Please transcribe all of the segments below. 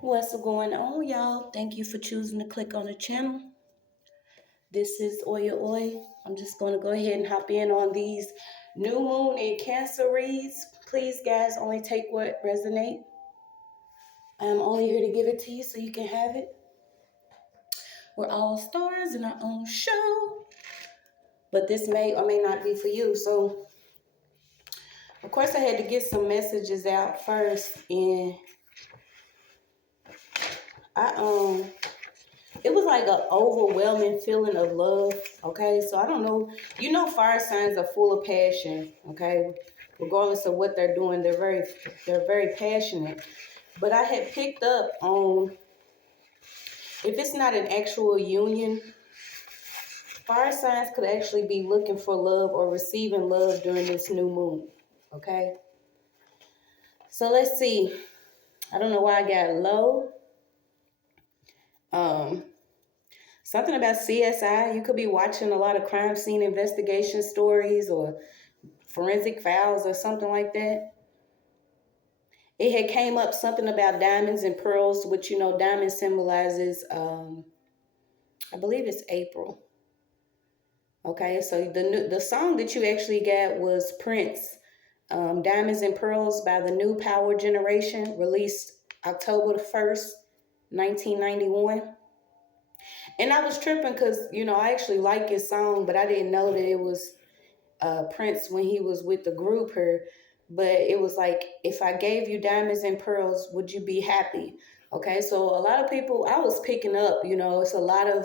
What's going on, y'all? Thank you for choosing to click on the channel. This is OYAOY. I'm just going to go ahead and hop in on these new moon and Cancer reads. Please, guys, only take what resonate. I'm only here to give it to you so you can have it. We're all stars in our own show, but this may or may not be for you. So, of course, I had to get some messages out first, and I it was like an overwhelming feeling of love. Okay, so I don't know. Fire signs are full of passion. Okay, regardless of what they're doing, they're very passionate. But I had picked up on, if it's not an actual union, fire signs could actually be looking for love or receiving love during this new moon. Okay, so let's see. I don't know why I got low. Um, Something about CSI. You could be watching a lot of crime scene investigation stories or forensic files or something like that. It had came up something about diamonds and pearls, which diamond symbolizes, I believe it's April. Okay, so the song that you actually got was Prince, Diamonds and Pearls by the New Power Generation, released October the 1st, 1991. And I was tripping because, I actually like his song, but I didn't know that it was Prince when he was with the group here. But it was like, if I gave you diamonds and pearls, would you be happy? Okay, so a lot of people, I was picking up, it's a lot of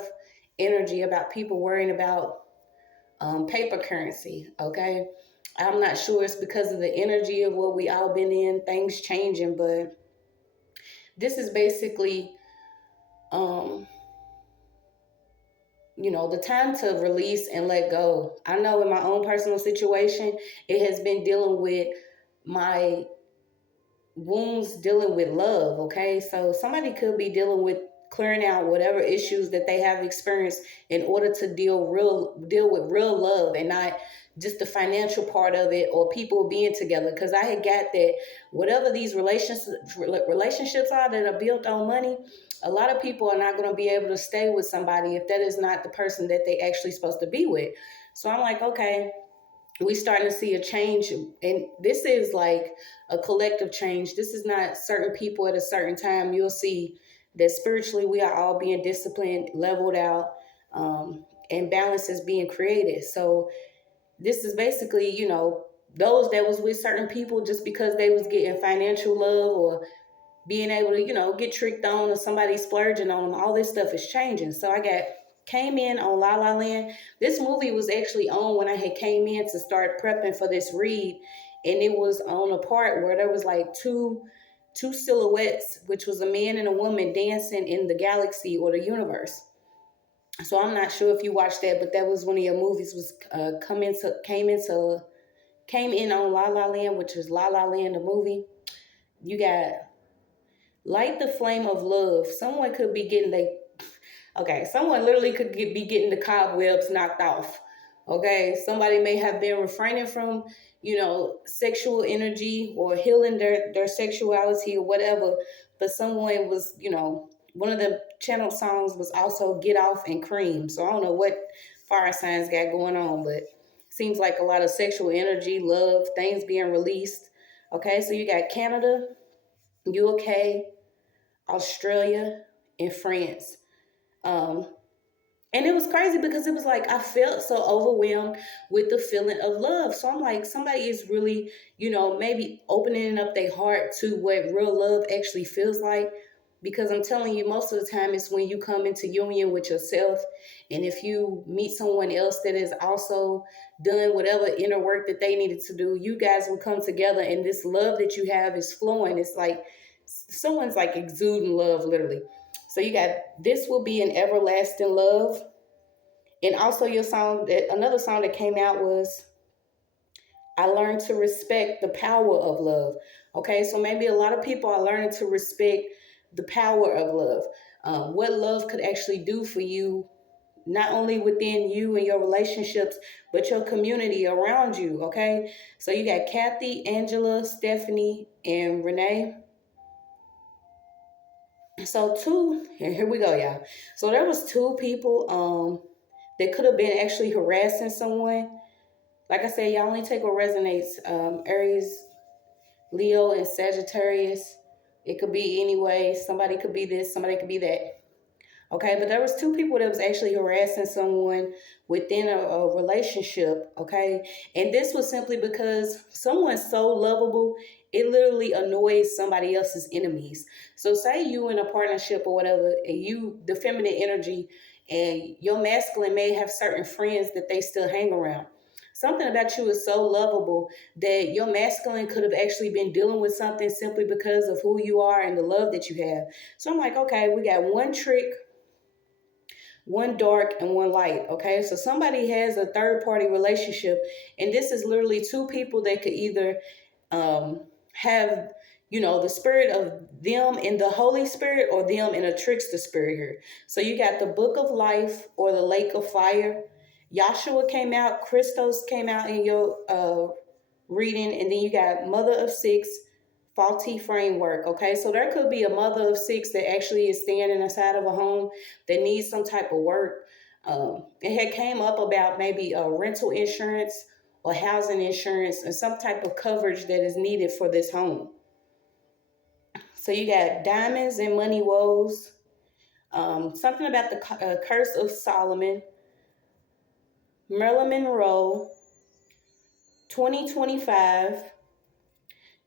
energy about people worrying about paper currency. Okay, I'm not sure it's because of the energy of what we all been in, things changing, but this is basically the time to release and let go. I know in my own personal situation, it has been dealing with my wounds, dealing with love. Okay, so somebody could be dealing with clearing out whatever issues that they have experienced in order to deal with real love, and not just the financial part of it or people being together. Because I had got that whatever these relationships are that are built on money, a lot of people are not going to be able to stay with somebody if that is not the person that they actually supposed to be with. So I'm like, okay, we starting to see a change, and this is like a collective change. This is not certain people at a certain time. You'll see that spiritually we are all being disciplined, leveled out, and balance is being created. So this is basically, those that was with certain people just because they was getting financial love or being able to, get tricked on, or somebody splurging on them. All this stuff is changing. So came in on La La Land. This movie was actually on when I had came in to start prepping for this read, and it was on a part where there was like two silhouettes, which was a man and a woman dancing in the galaxy or the universe. So I'm not sure if you watched that, but that was one of your movies. Was came in on La La Land, which was La La Land the movie. You got Light the Flame of Love. Someone could be getting someone literally could be getting the cobwebs knocked off. Okay, somebody may have been refraining from, sexual energy or healing their sexuality or whatever. But someone was, one of the channel songs was also Get Off and Cream. So I don't know what fire signs got going on, but seems like a lot of sexual energy, love, things being released. Okay, so you got Canada, UK, Australia, and France. Um, and it was crazy because it was like I felt so overwhelmed with the feeling of love. So I'm like, somebody is really, maybe opening up their heart to what real love actually feels like. Because I'm telling you, most of the time it's when you come into union with yourself. And if you meet someone else that has also done whatever inner work that they needed to do, you guys will come together, and this love that you have is flowing. It's like someone's like exuding love, literally. So you got This Will Be an Everlasting Love. And also another song that came out was I Learned to Respect the Power of Love. Okay, so maybe a lot of people are learning to respect the power of love. What love could actually do for you, not only within you and your relationships, but your community around you. Okay, so you got Kathy, Angela, Stephanie, and Renee. So here we go, y'all. So there was two people that could have been actually harassing someone. Like I said, y'all only take what resonates. Aries, Leo, and Sagittarius. It could be anyway. Somebody could be this, somebody could be that. Okay, but there was two people that was actually harassing someone within a relationship. Okay, and this was simply because someone's so lovable, it literally annoys somebody else's enemies. So say you in a partnership or whatever, and you the feminine energy, and your masculine may have certain friends that they still hang around. Something about you is so lovable that your masculine could have actually been dealing with something simply because of who you are and the love that you have. So I'm like, okay, we got one trick, one dark, and one light. Okay, so somebody has a third party relationship, and this is literally two people that could either have, the spirit of them in the Holy Spirit or them in a trickster spirit here. So you got the book of life or the lake of fire. Yahshua came out, Christos came out in your reading, and then you got mother of six, faulty framework. Okay, so there could be a mother of six that actually is standing inside of a home that needs some type of work. It had came up about maybe rental insurance or housing insurance and some type of coverage that is needed for this home. So you got diamonds and money woes. Something about the curse of Solomon, Marilyn Monroe, 2025,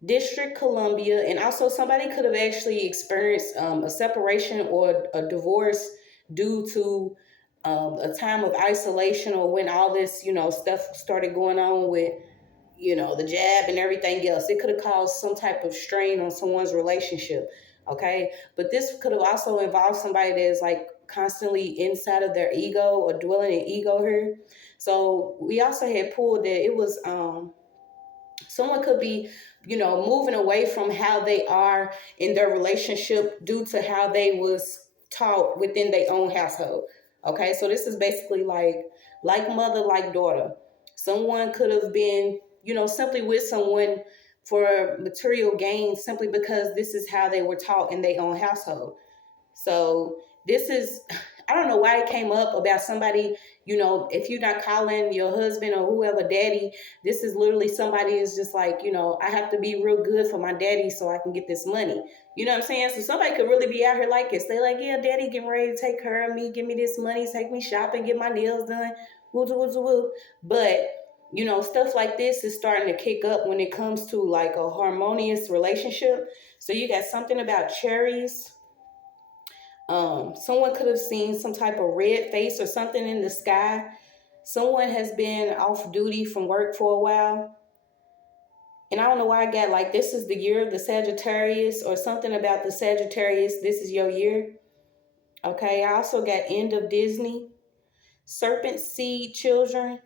District Columbia, and also somebody could have actually experienced a separation or a divorce due to a time of isolation, or when all this, stuff started going on with, the jab and everything else. It could have caused some type of strain on someone's relationship. Okay. But this could have also involved somebody that is like constantly inside of their ego or dwelling in ego here. So we also had pulled that it was, someone could be, moving away from how they are in their relationship due to how they was taught within their own household. Okay, so this is basically like mother, like daughter. Someone could have been, simply with someone for material gain simply because this is how they were taught in their own household. So this is, I don't know why it came up about somebody, if you're not calling your husband or whoever daddy, this is literally somebody is just like, I have to be real good for my daddy so I can get this money. You know what I'm saying? So somebody could really be out here like this. They like, yeah, daddy getting ready to take care of me, give me this money, take me shopping, get my nails done, woo, woo, woo, woo. But, stuff like this is starting to kick up when it comes to like a harmonious relationship. So you got something about cherries. Someone could have seen some type of red face or something in the sky. Someone has been off duty from work for a while. And I don't know why I got like, this is the year of the Sagittarius or something about the Sagittarius. This is your year. Okay. I also got end of Disney, serpent seed children,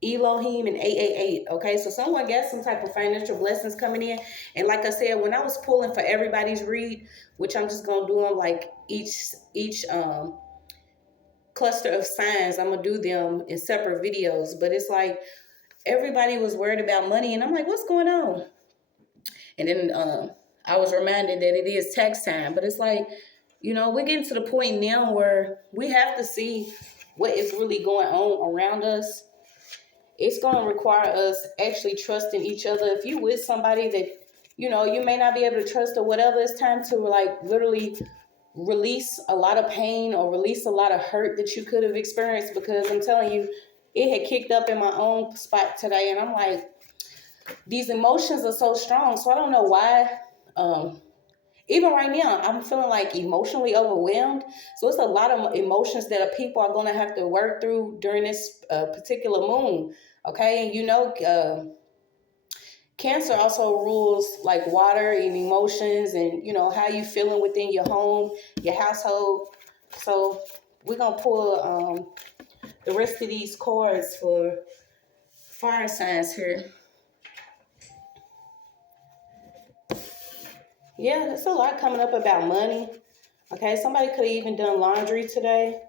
Elohim, and 888. Okay. So someone got some type of financial blessings coming in. And like I said, when I was pulling for everybody's read, which I'm just going to do them like each cluster of signs, I'm going to do them in separate videos. But it's like everybody was worried about money. And I'm like, what's going on? And then I was reminded that it is tax time. But it's like, we're getting to the point now where we have to see what is really going on around us. It's going to require us actually trusting each other. If you with somebody that, you may not be able to trust or whatever, it's time to like literally release a lot of pain or release a lot of hurt that you could have experienced, because I'm telling you, it had kicked up in my own spot today. And I'm like, these emotions are so strong. So I don't know why. Even right now, I'm feeling like emotionally overwhelmed. So it's a lot of emotions that people are going to have to work through during this particular moon. Okay. And Cancer also rules like water and emotions and, how you feeling within your home, your household. So we're going to pull the rest of these cards for fire signs here. Yeah, there's a lot coming up about money. Okay, somebody could have even done laundry today.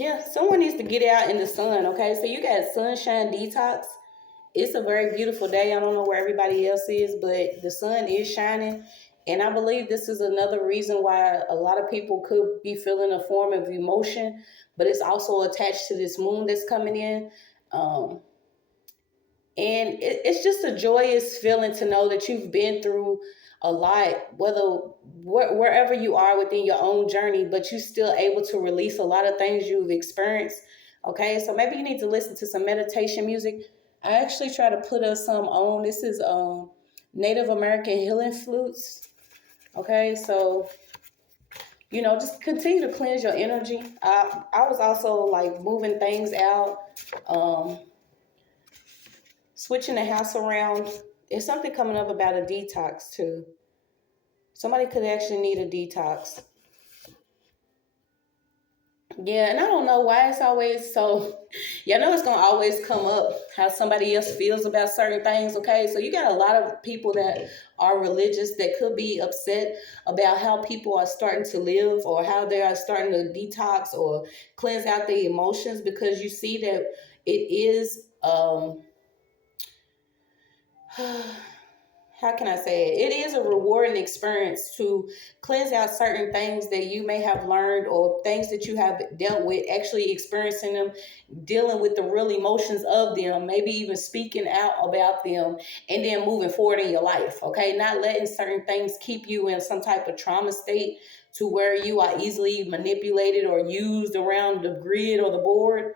Yeah, someone needs to get out in the sun, okay? So you got sunshine detox. It's a very beautiful day. I don't know where everybody else is, but the sun is shining. And I believe this is another reason why a lot of people could be feeling a form of emotion, but it's also attached to this moon that's coming in. Um, and it's just a joyous feeling to know that you've been through a lot, wherever you are within your own journey, but you're still able to release a lot of things you've experienced. Okay, so maybe you need to listen to some meditation music. I actually try to put us some on. This is Native American healing flutes. Okay, so just continue to cleanse your energy. I was also like moving things out. Switching the house around. There's something coming up about a detox too. Somebody could actually need a detox. Yeah, and I don't know why it's always so. Yeah, I know it's gonna always come up how somebody else feels about certain things. Okay, so you got a lot of people that are religious that could be upset about how people are starting to live or how they are starting to detox or cleanse out their emotions, because you see that it is how can I say it? It is a rewarding experience to cleanse out certain things that you may have learned or things that you have dealt with, actually experiencing them, dealing with the real emotions of them, maybe even speaking out about them, and then moving forward in your life. Okay, not letting certain things keep you in some type of trauma state to where you are easily manipulated or used around the grid or the board.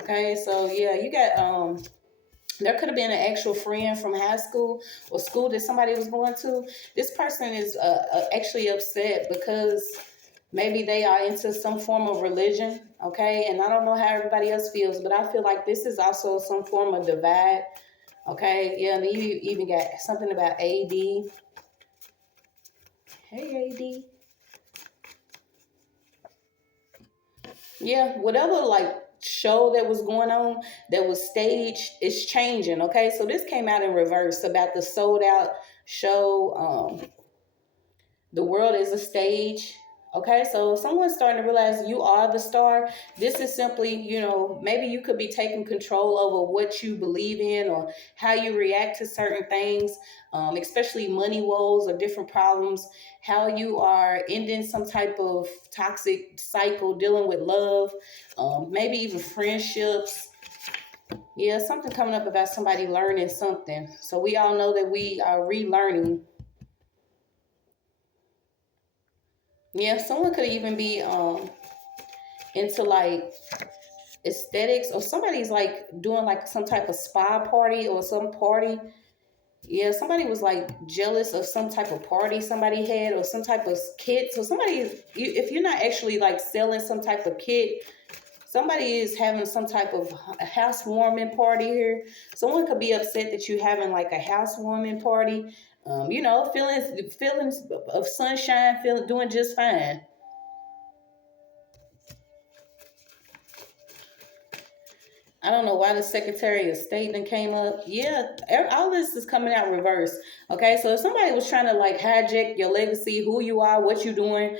Okay, so yeah, you got there could have been an actual friend from high school or school that somebody was going to. This person is actually upset because maybe they are into some form of religion, okay? And I don't know how everybody else feels, but I feel like this is also some form of divide, okay? Yeah, and you even got something about AD. Hey, AD. Yeah, whatever like show that was going on that was staged is changing. Okay, so this came out in reverse about the sold out show. The world is a stage. Okay, so someone's starting to realize you are the star. This is simply, maybe you could be taking control over what you believe in or how you react to certain things, especially money woes or different problems, how you are ending some type of toxic cycle, dealing with love, maybe even friendships. Yeah, something coming up about somebody learning something. So we all know that we are relearning. Yeah, someone could even be into like aesthetics, or somebody's like doing like some type of spa party or some party. Yeah, somebody was like jealous of some type of party somebody had or some type of kit. So if you're not actually like selling some type of kit, somebody is having some type of housewarming party here. Someone could be upset that you're having like a housewarming party. Feelings of sunshine, doing just fine. I don't know why the Secretary of State then came up. Yeah, all this is coming out reverse. Okay, so if somebody was trying to like hijack your legacy, who you are, what you're doing,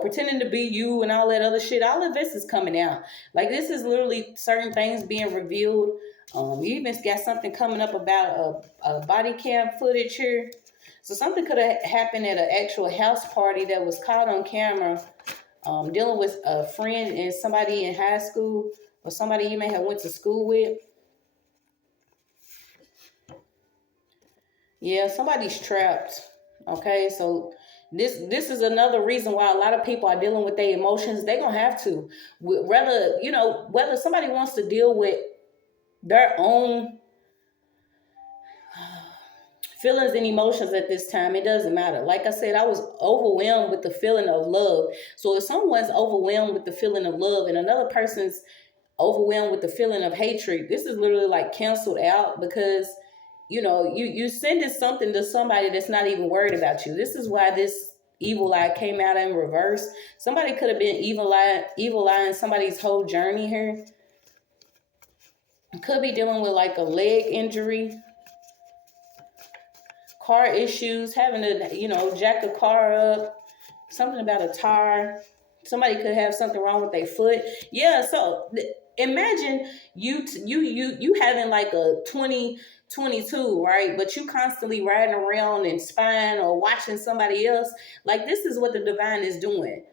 pretending to be you and all that other shit, all of this is coming out. Like this is literally certain things being revealed. You even got something coming up about a body cam footage here. So something could have happened at an actual house party that was caught on camera, dealing with a friend and somebody in high school or somebody you may have went to school with. Yeah, somebody's trapped. Okay, so this is another reason why a lot of people are dealing with their emotions. They're gonna have to, whether somebody wants to deal with their own feelings and emotions at this time, it doesn't matter. Like I said, I was overwhelmed with the feeling of love. So if someone's overwhelmed with the feeling of love and another person's overwhelmed with the feeling of hatred, this is literally like canceled out, because you sending something to somebody that's not even worried about you. This is why this evil eye came out in reverse. Somebody could have been evil eyeing somebody's whole journey here. Could be dealing with like a leg injury, car issues, having to jack a car up, something about a tire. Somebody could have something wrong with their foot. Yeah, so imagine you having like a 2022, right? But you constantly riding around and spying or watching somebody else. Like, this is what the divine is doing.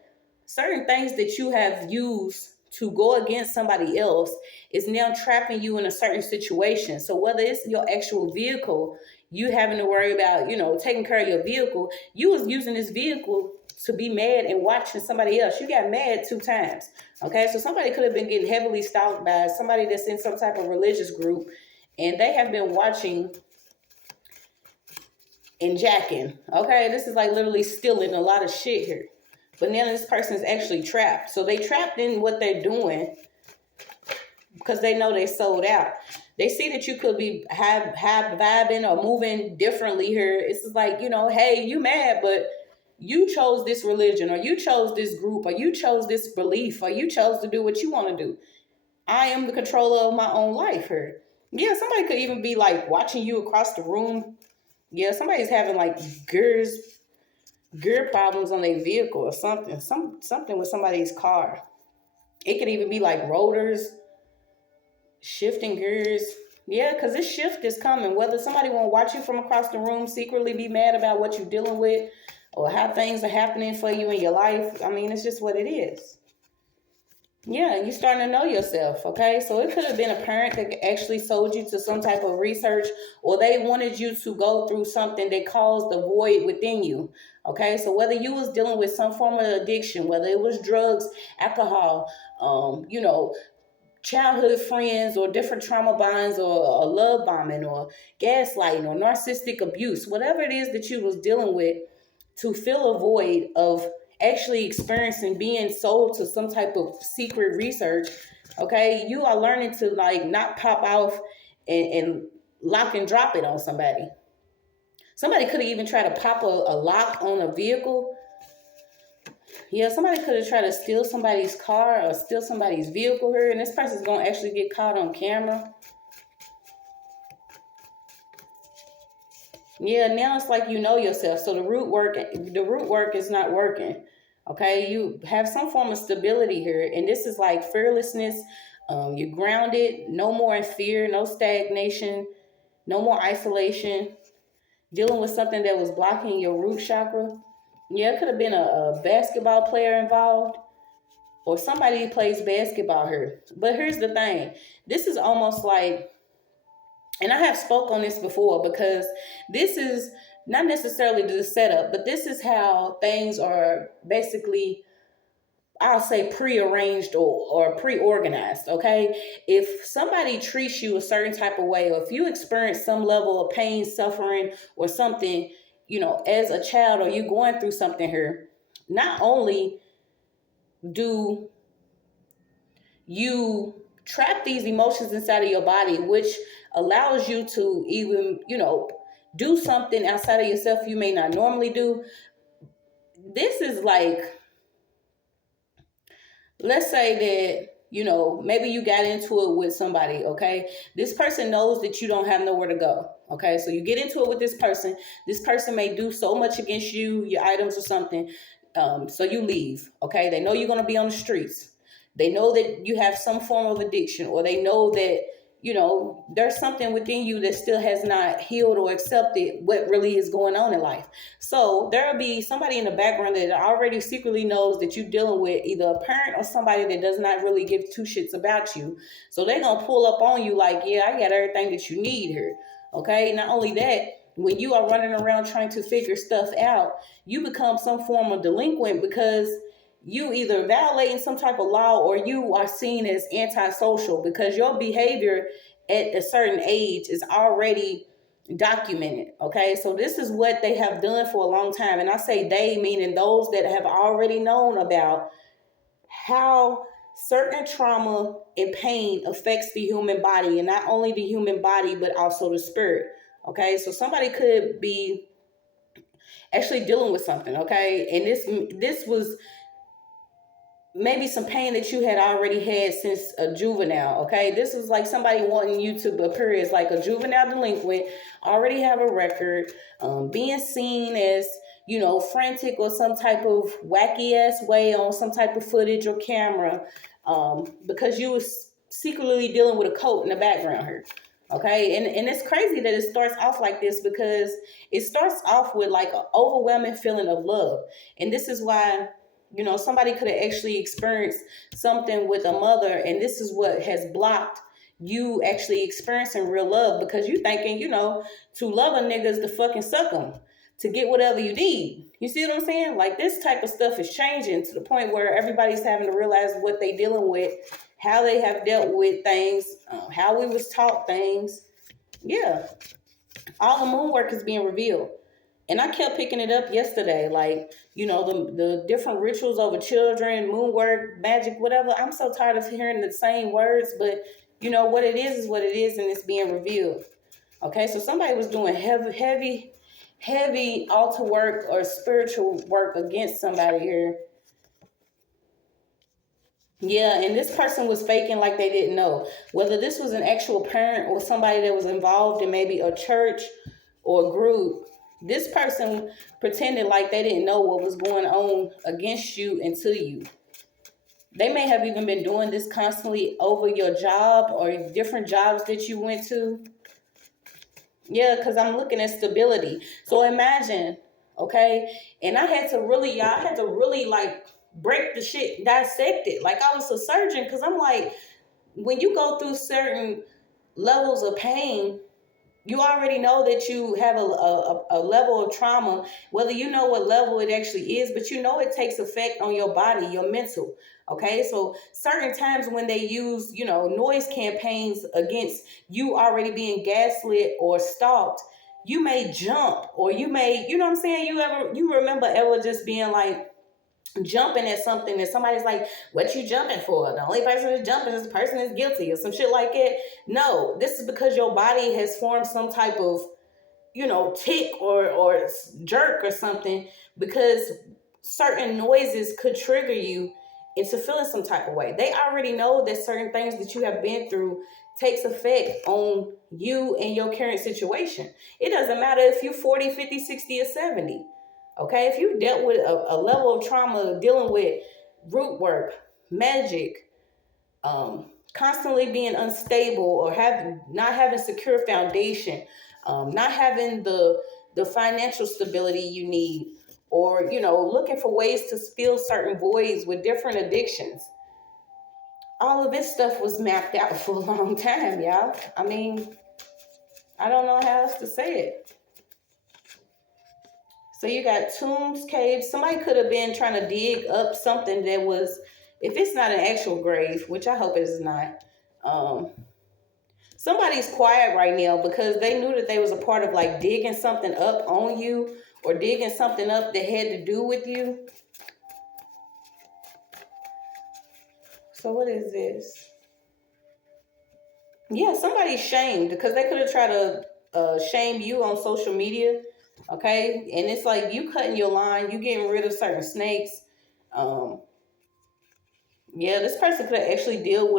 Certain things that you have used to go against somebody else is now trapping you in a certain situation. So whether it's your actual vehicle, you having to worry about, taking care of your vehicle, you was using this vehicle to be mad and watching somebody else. You got mad 2 times. Okay, so somebody could have been getting heavily stalked by somebody that's in some type of religious group, and they have been watching and jacking. Okay, this is like literally stealing a lot of shit here. But now this person is actually trapped. So they trapped in what they're doing because they know they sold out. They see that you could be have vibing or moving differently here. It's just like, hey, you mad, but you chose this religion, or you chose this group, or you chose this belief, or you chose to do what you want to do. I am the controller of my own life here. Yeah, somebody could even be like watching you across the room. Yeah, somebody's having like gear problems on their vehicle or something. Something with somebody's car. It could even be like rotors, shifting gears. Yeah, because this shift is coming. Whether somebody won't watch you from across the room, secretly be mad about what you're dealing with, or how things are happening for you in your life. I mean, it's just what it is. Yeah, you're starting to know yourself, okay? So it could have been a parent that actually sold you to some type of research, or they wanted you to go through something that caused the void within you, okay? So whether you was dealing with some form of addiction, whether it was drugs, alcohol, childhood friends, or different trauma bonds, or love bombing, or gaslighting, or narcissistic abuse, whatever it is that you was dealing with, to fill a void of actually experiencing being sold to some type of secret research, okay, you are learning to like not pop off and lock and drop it on somebody. Somebody could have even tried to pop a lock on a vehicle. Yeah, somebody could have tried to steal somebody's car or steal somebody's vehicle here, and this person's gonna actually get caught on camera. Yeah, now it's like you know yourself. So the root work is not working. Okay, you have some form of stability here, and this is like fearlessness. You're grounded, no more in fear, no stagnation, no more isolation. Dealing with something that was blocking your root chakra. Yeah, it could have been a basketball player involved, or somebody who plays basketball here. But here's the thing: this is almost like, and I have spoke on this before, because this is not necessarily the setup, but this is how things are basically, I'll say, prearranged or pre-organized, okay? If somebody treats you a certain type of way, or if you experience some level of pain, suffering, or something, as a child, or you going through something here, not only do you trap these emotions inside of your body, which allows you to even, do something outside of yourself you may not normally do. This is like, let's say that, maybe you got into it with somebody, okay? This person knows that you don't have nowhere to go, okay? So you get into it with this person. This person may do so much against you, your items or something, so you leave, okay? They know you're going to be on the streets. They know that you have some form of addiction, or they know that, there's something within you that still has not healed or accepted what really is going on in life. So there'll be somebody in the background that already secretly knows that you're dealing with either a parent or somebody that does not really give 2 shits about you. So they're going to pull up on you like, yeah, I got everything that you need here. Okay. Not only that, when you are running around trying to figure stuff out, you become some form of delinquent, because you either violating some type of law, or you are seen as antisocial, because your behavior at a certain age is already documented. Okay, so this is what they have done for a long time, and I say they, meaning those that have already known about how certain trauma and pain affects the human body, and not only the human body but also the spirit. Okay, so somebody could be actually dealing with something, okay, and this was maybe some pain that you had already had since a juvenile, okay? This is like somebody wanting you to appear as like a juvenile delinquent, already have a record, being seen as, frantic or some type of wacky ass way on some type of footage or camera, because you was secretly dealing with a cult in the background here. Okay, and it's crazy that it starts off like this, because it starts off with like an overwhelming feeling of love. And this is why, somebody could have actually experienced something with a mother, and this is what has blocked you actually experiencing real love, because you thinking, to love a nigga is to fucking suck him, to get whatever you need. You see what I'm saying? Like, this type of stuff is changing to the point where everybody's having to realize what they dealing with, how they have dealt with things, how we was taught things. Yeah, all the moon work is being revealed. And I kept picking it up yesterday, like, the different rituals over children, moon work, magic, whatever. I'm so tired of hearing the same words, but what it is what it is, and it's being revealed. Okay, so somebody was doing heavy altar work or spiritual work against somebody here. Yeah, and this person was faking like they didn't know. Whether this was an actual parent or somebody that was involved in maybe a church or a group, this person pretended like they didn't know what was going on against you and to you. They may have even been doing this constantly over your job or different jobs that you went to. Yeah, because I'm looking at stability. So imagine, okay, and I had to really like break the shit, dissect it. Like, I was a surgeon, because I'm like, when you go through certain levels of pain, you already know that you have a level of trauma, whether you know what level it actually is, but it takes effect on your body, your mental. Okay, so certain times when they use, noise campaigns against you already being gaslit or stalked, you may jump, or you may, you know what I'm saying? You remember ever just being like, jumping at something and somebody's like, what you jumping for? The only person that's jumping is the person that's guilty, or some shit like that. No, this is because your body has formed some type of, tick or jerk or something, because certain noises could trigger you into feeling some type of way. They already know that certain things that you have been through takes effect on you and your current situation. It doesn't matter if you're 40, 50, 60, or 70. Okay, if you dealt with a level of trauma dealing with root work, magic, constantly being unstable, or not having secure foundation, not having the financial stability you need, or looking for ways to fill certain voids with different addictions. All of this stuff was mapped out for a long time, y'all. I mean, I don't know how else to say it. So you got tombs, caves. Somebody could have been trying to dig up something that was, if it's not an actual grave, which I hope it is not, somebody's quiet right now because they knew that they was a part of like digging something up on you, or digging something up that had to do with you. So what is this? Yeah, somebody's shamed, because they could have tried to shame you on social media. Okay, and it's like you cutting your line, you getting rid of certain snakes. Yeah, this person could have actually dealt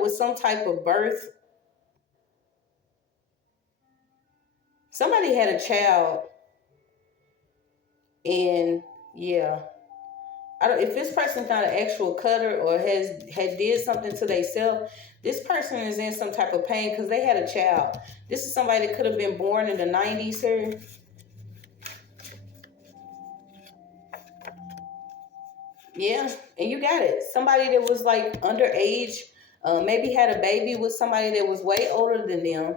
with some type of birth. Somebody had a child, and yeah, I don't. If this person's not an actual cutter or had did something to themselves, this person is in some type of pain because they had a child. This is somebody that could have been born in the 90s here. Yeah, and you got it. Somebody that was like underage, maybe had a baby with somebody that was way older than them.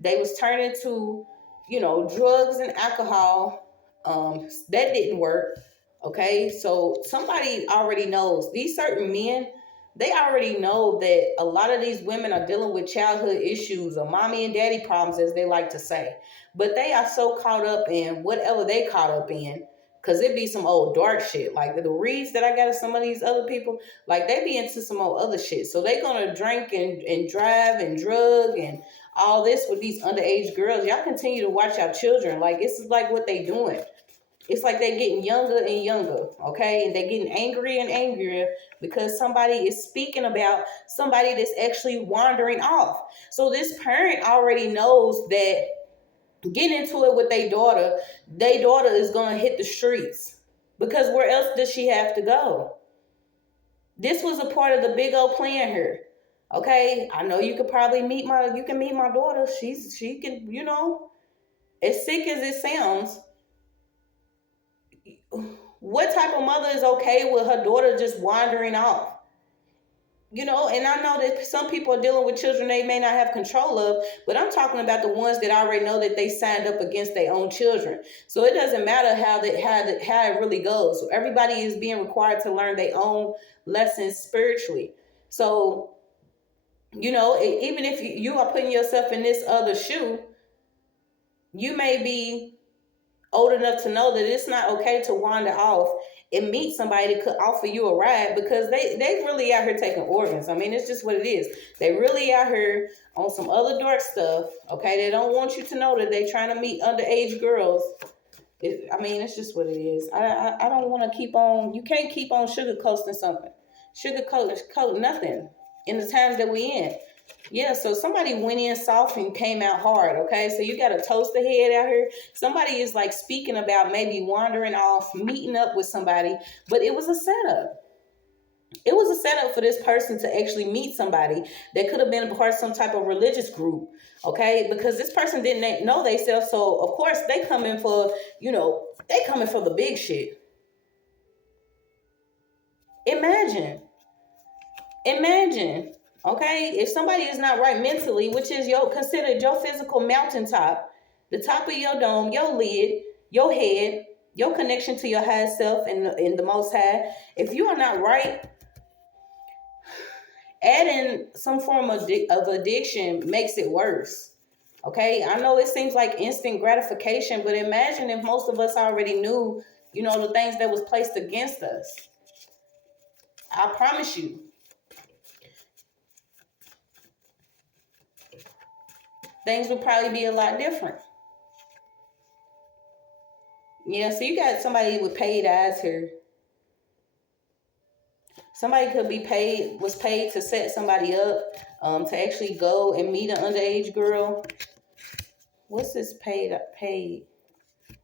They was turning to, drugs and alcohol. That didn't work. Okay, so somebody already knows. These certain men, they already know that a lot of these women are dealing with childhood issues, or mommy and daddy problems, as they like to say. But they are so caught up in whatever they caught up in, because it be some old dark shit. Like the reads that I got of some of these other people, like they be into some old other shit. So they gonna drink and drive and drug and all this with these underage girls. Y'all continue to watch our children. Like, it's like what they doing. It's like they're getting younger and younger, okay? And they're getting angrier and angrier because somebody is speaking about somebody that's actually wandering off. So this parent already knows that getting into it with their daughter is going to hit the streets. Because where else does she have to go? This was a part of the big old plan here. Okay, I know you could probably meet my daughter. She can, as sick as it sounds, what type of mother is okay with her daughter just wandering off? And I know that some people are dealing with children they may not have control of, but I'm talking about the ones that already know that they signed up against their own children. So it doesn't matter how it really goes. So everybody is being required to learn their own lessons spiritually. So, even if you are putting yourself in this other shoe, you may be old enough to know that it's not okay to wander off and meet somebody that could offer you a ride, because they really out here taking organs. I mean, it's just what it is. They really out here on some other dark stuff, okay? They don't want you to know that they trying to meet underage girls. It's just what it is. I don't want to keep on. You can't keep on sugarcoating something. Sugarcoat nothing in the times that we in. Yeah, so somebody went in soft and came out hard, okay? So you got a toaster head out here. Somebody is like speaking about maybe wandering off, meeting up with somebody, but it was a setup. It was a setup for this person to actually meet somebody that could have been a part of some type of religious group, okay? Because this person didn't know themselves, so of course they coming for, they coming for the big shit. Imagine. Okay, if somebody is not right mentally, which is considered your physical mountaintop, the top of your dome, your lid, your head, your connection to your higher self and the Most High, if you are not right, adding some form of addiction makes it worse. Okay, I know it seems like instant gratification, but imagine if most of us already knew, the things that was placed against us. I promise you. Things would probably be a lot different. Yeah, so you got somebody with paid eyes here. Somebody was paid to set somebody up to actually go and meet an underage girl. What's this paid?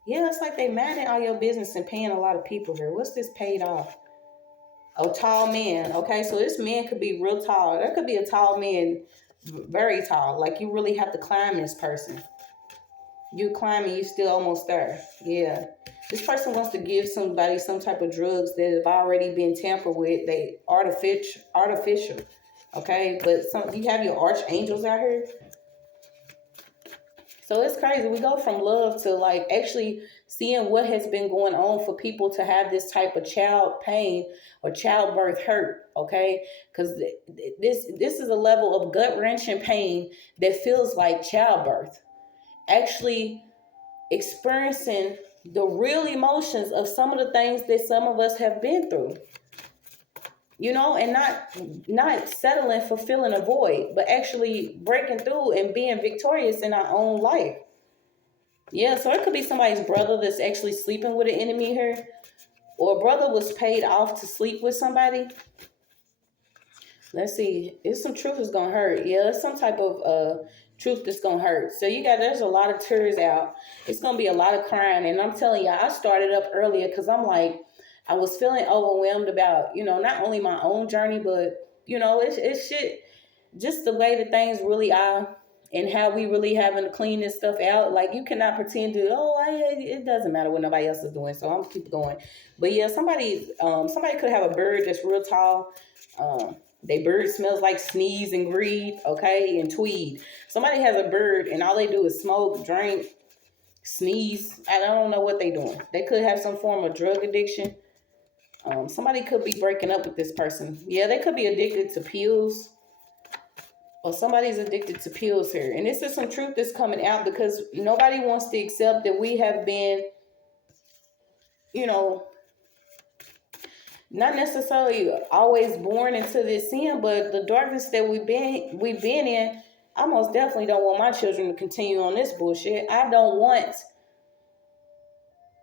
Yeah, it's like they managing all your business and paying a lot of people here. What's this paid off? Oh, tall man. Okay, so this man could be real tall. There could be a tall man, very tall. Like you really have to climb this person. You climbing, you still almost there. Yeah. This person wants to give somebody some type of drugs that have already been tampered with. They artificial. Okay, but you have your archangels out here. So it's crazy. We go from love to like actually seeing what has been going on for people to have this type of child pain or childbirth hurt. Okay, because this is a level of gut wrenching pain that feels like childbirth. Actually experiencing the real emotions of some of the things that some of us have been through, and not settling for filling a void, but actually breaking through and being victorious in our own life. Yeah, so it could be somebody's brother that's actually sleeping with an enemy here, or a brother was paid off to sleep with somebody. Let's see. It's some truth that's gonna hurt. Yeah, it's some type of truth that's gonna hurt. So there's a lot of tears out. It's gonna be a lot of crying. And I'm telling y'all, I started up earlier because I'm like, I was feeling overwhelmed about, not only my own journey, but it's shit. Just the way that things really are and how we really having to clean this stuff out. Like you cannot pretend to, it doesn't matter what nobody else is doing. So I'm gonna keep going. But yeah, somebody could have a bird that's real tall. They bird smells like sneeze and greed, okay, and tweed. Somebody has a bird and all they do is smoke, drink, sneeze. I don't know what they doing. They could have some form of drug addiction. Somebody could be breaking up with this person. Yeah, they could be addicted to pills. Or somebody's addicted to pills here. And this is some truth that's coming out because nobody wants to accept that we have been, not necessarily always born into this sin, but the darkness that we've been in, I most definitely don't want my children to continue on this bullshit. I don't want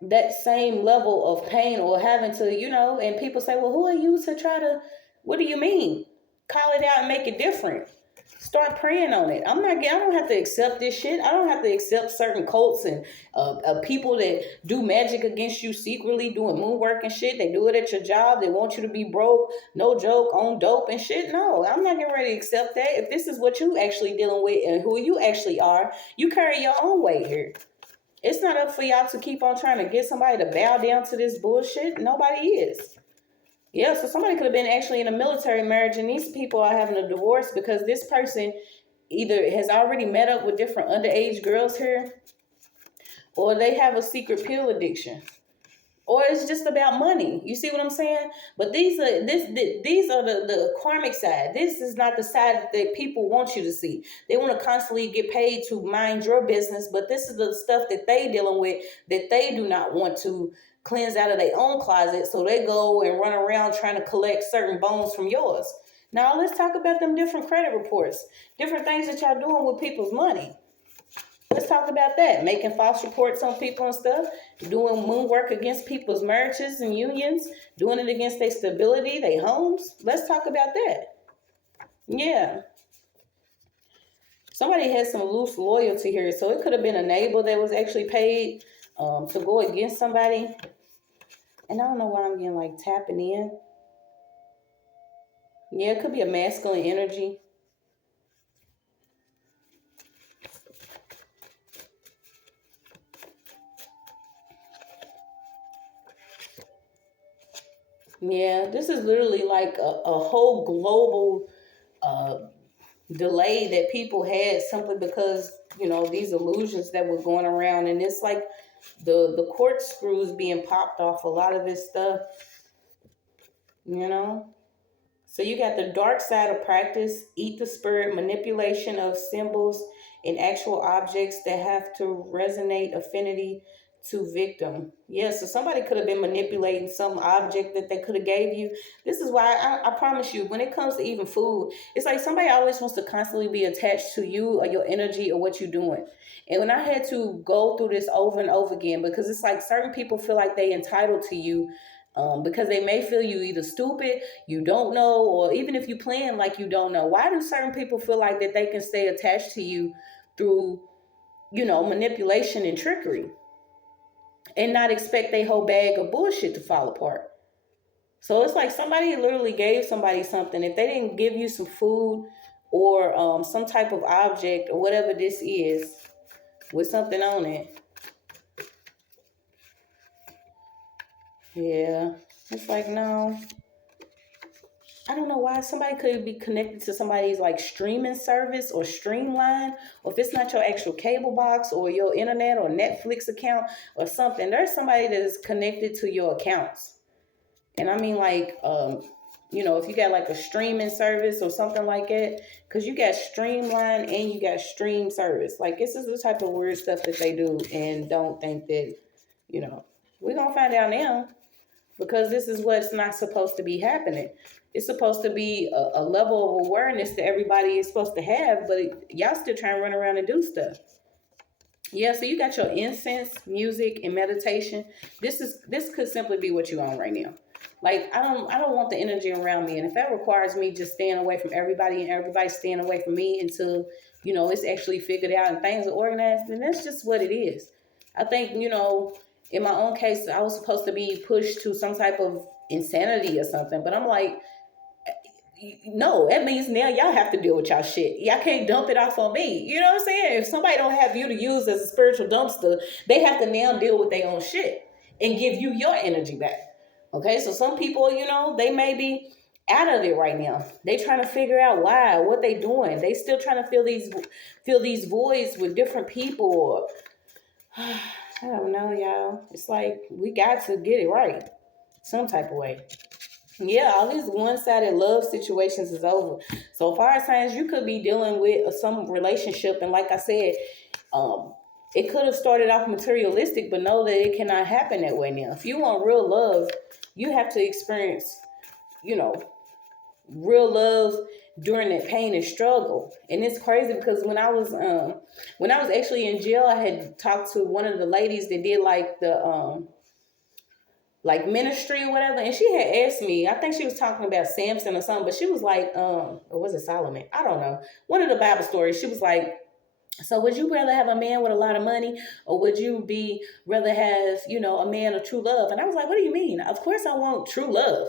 that same level of pain or having to, and people say, well, who are you to try to, what do you mean? Call it out and make it different. Start praying on it. I don't have to accept this shit. I don't have to accept certain cults and people that do magic against you secretly, doing moon work and shit. They do it at your job. They want you to be broke, no joke, on dope and shit. No, I'm not getting ready to accept that. If this is what you actually dealing with and who you actually are, you carry your own weight here. It's not up for y'all to keep on trying to get somebody to bow down to this bullshit. Nobody is. Yeah, so somebody could have been actually in a military marriage, and these people are having a divorce because this person either has already met up with different underage girls here, or they have a secret pill addiction, or it's just about money. You see what I'm saying? But these are the karmic side. This is not the side that people want you to see. They want to constantly get paid to mind your business, but this is the stuff that they dealing with that they do not want to cleanse out of their own closet, so they go and run around trying to collect certain bones from yours. Now let's talk about them different credit reports, different things that y'all doing with people's money. Let's talk about that. Making false reports on people and stuff, doing moon work against people's marriages and unions, doing it against their stability, their homes. Let's talk about that. Yeah. Somebody had some loose loyalty here, so it could have been a neighbor that was actually paid to go against somebody. And I don't know why I'm getting like tapping in. Yeah, it could be a masculine energy. Yeah, this is literally like a whole global delay that people had simply because, these illusions that were going around. And it's like the court screws being popped off a lot of this stuff, So you got the dark side of practice, eat the spirit, manipulation of symbols and actual objects that have to resonate affinity to victim. Yeah, so somebody could have been manipulating some object that they could have gave you. This is why I promise you, when it comes to even food, it's like somebody always wants to constantly be attached to you or your energy or what you're doing. And when I had to go through this over and over again, because it's like certain people feel like they entitled to you, because they may feel you either stupid, you don't know, or even if you plan like you don't know. Why do certain people feel like that they can stay attached to you through, manipulation and trickery and not expect their whole bag of bullshit to fall apart? So it's like somebody literally gave somebody something. If they didn't give you some food or some type of object or whatever this is with something on it, yeah, it's like, no. I don't know why somebody could be connected to somebody's like streaming service or streamline, or if it's not your actual cable box or your internet or Netflix account or something, there's somebody that is connected to your accounts. And I mean, like, if you got like a streaming service or something like that, because you got streamline and you got stream service. Like, this is the type of weird stuff that they do, and don't think that, we're going to find out now. Because this is what's not supposed to be happening. It's supposed to be a level of awareness that everybody is supposed to have, but y'all still trying to run around and do stuff. Yeah, so you got your incense, music, and meditation. This could simply be what you on right now. Like, I don't want the energy around me, and if that requires me just staying away from everybody and everybody staying away from me until it's actually figured out and things are organized, then that's just what it is. I think in my own case, I was supposed to be pushed to some type of insanity or something. But I'm like, no, that means now y'all have to deal with y'all shit. Y'all can't dump it off on me. You know what I'm saying? If somebody don't have you to use as a spiritual dumpster, they have to now deal with their own shit and give you your energy back. Okay, so some people, they may be out of it right now. They trying to figure out why, what they doing. They still trying to fill these voids with different people. I don't know, y'all. It's like we got to get it right some type of way. Yeah, all these one-sided love situations is over. So far as signs, you could be dealing with some relationship, and like I said, it could have started off materialistic, but know that it cannot happen that way now. If you want real love, you have to experience, real love during that pain and struggle. And it's crazy because when I was actually in jail, I had talked to one of the ladies that did like the like ministry or whatever. And she had asked me, I think she was talking about Samson or something, but she was like, or was it Solomon? I don't know. One of the Bible stories. She was like, so would you rather have a man with a lot of money, or would you rather have, a man of true love? And I was like, what do you mean? Of course I want true love.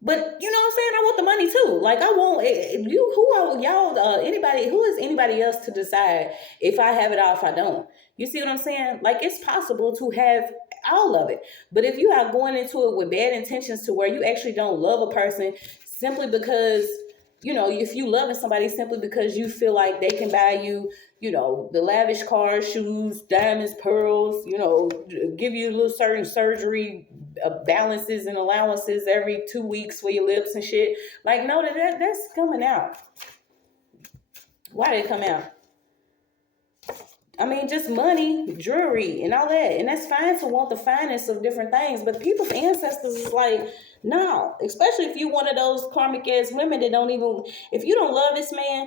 But you know what I'm saying? I want the money too. Like I want you. Who are y'all? Anybody? Who is anybody else to decide if I have it or if I don't? You see what I'm saying? Like it's possible to have all of it, but if you are going into it with bad intentions to where you actually don't love a person simply because if you loving somebody simply because you feel like they can buy you, the lavish cars, shoes, diamonds, pearls, give you a little certain surgery balances and allowances every 2 weeks for your lips and shit. Like, no, that's coming out. Why did it come out? I mean, just money, jewelry, and all that. And that's fine to want the finest of different things. But people's ancestors is like, no. Especially if you one of those karmic ass women that don't even, if you don't love this man,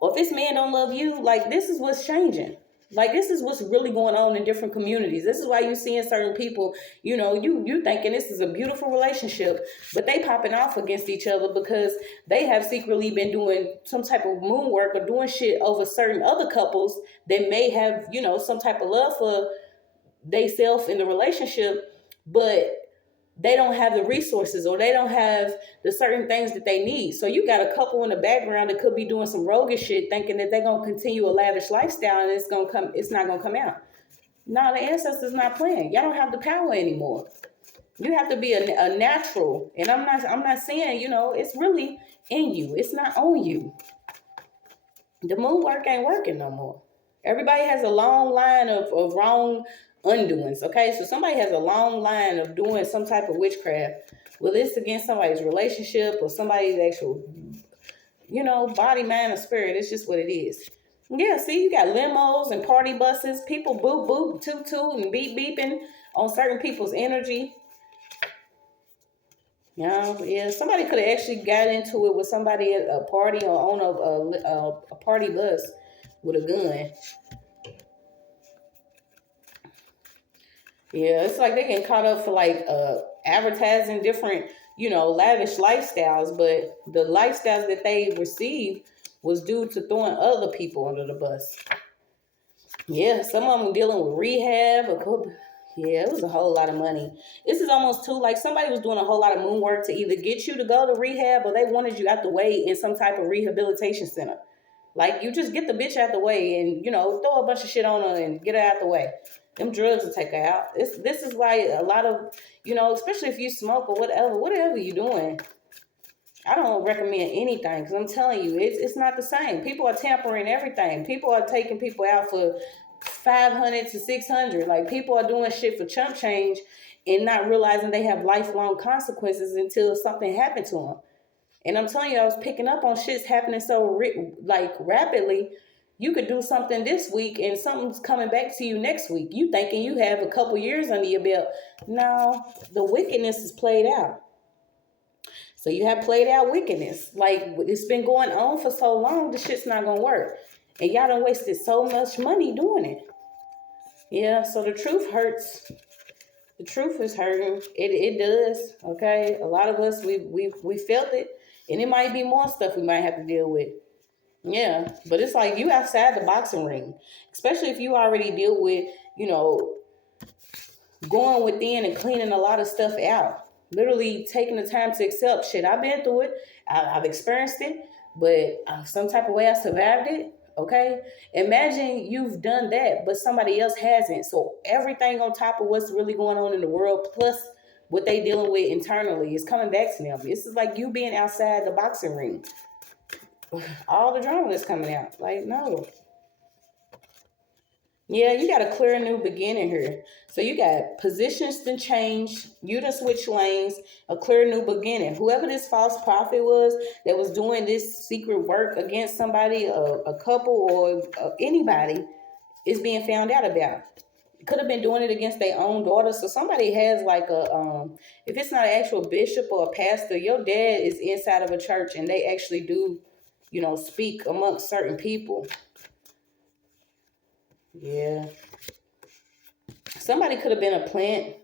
or if this man don't love you, like this is what's changing. Like this is what's really going on in different communities. This is why you're seeing certain people, you thinking this is a beautiful relationship, but they popping off against each other because they have secretly been doing some type of moon work or doing shit over certain other couples that may have, some type of love for they self in the relationship, but they don't have the resources or they don't have the certain things that they need. So you got a couple in the background that could be doing some roguish shit thinking that they're going to continue a lavish lifestyle and it's not going to come out. No, the ancestors not playing. Y'all don't have the power anymore. You have to be a natural. And I'm not saying, it's really in you. It's not on you. The moon work ain't working no more. Everybody has a long line of wrong undoings, okay? So somebody has a long line of doing some type of witchcraft, whether it's against somebody's relationship or somebody's actual, body, mind, or spirit. It's just what it is. Yeah, see, you got limos and party buses, people boop, boop, toot, toot, and beep, beeping on certain people's energy. Yeah, somebody could have actually got into it with somebody at a party or on a party bus with a gun. Yeah, it's like they getting caught up for like advertising different, lavish lifestyles, but the lifestyles that they received was due to throwing other people under the bus. Yeah, some of them dealing with rehab. Yeah, it was a whole lot of money. This is almost too, like somebody was doing a whole lot of moon work to either get you to go to rehab or they wanted you out the way in some type of rehabilitation center. Like you just get the bitch out the way and, throw a bunch of shit on her and get her out the way. Them drugs will take her out. This is why a lot of, especially if you smoke or whatever you're doing, I don't recommend anything because I'm telling you, it's not the same. People are tampering everything. People are taking people out for $500 to $600. Like people are doing shit for chump change and not realizing they have lifelong consequences until something happened to them. And I'm telling you, I was picking up on shit's happening so rapidly. You could do something this week and something's coming back to you next week. You thinking you have a couple years under your belt. No, the wickedness is played out. So you have played out wickedness. Like it's been going on for so long, the shit's not gonna work. And y'all done wasted so much money doing it. Yeah, so the truth hurts. The truth is hurting. It does. Okay. A lot of us we felt it. And it might be more stuff we might have to deal with. Yeah, but it's like you outside the boxing ring, especially if you already deal with, going within and cleaning a lot of stuff out. Literally taking the time to accept shit. I've been through it. I've experienced it, but some type of way I survived it. Okay, imagine you've done that, but somebody else hasn't. So everything on top of what's really going on in the world, plus what they dealing with internally, is coming back to them. This is like you being outside the boxing ring. All the drama that's coming out. Like, no. Yeah, you got a clear new beginning here. So you got positions to change. You done switch lanes. A clear new beginning. Whoever this false prophet was that was doing this secret work against somebody, a couple or anybody, is being found out about. Could have been doing it against their own daughter. So somebody has like if it's not an actual bishop or a pastor, your dad is inside of a church and they actually do speak amongst certain people. Yeah. Somebody could have been a plant.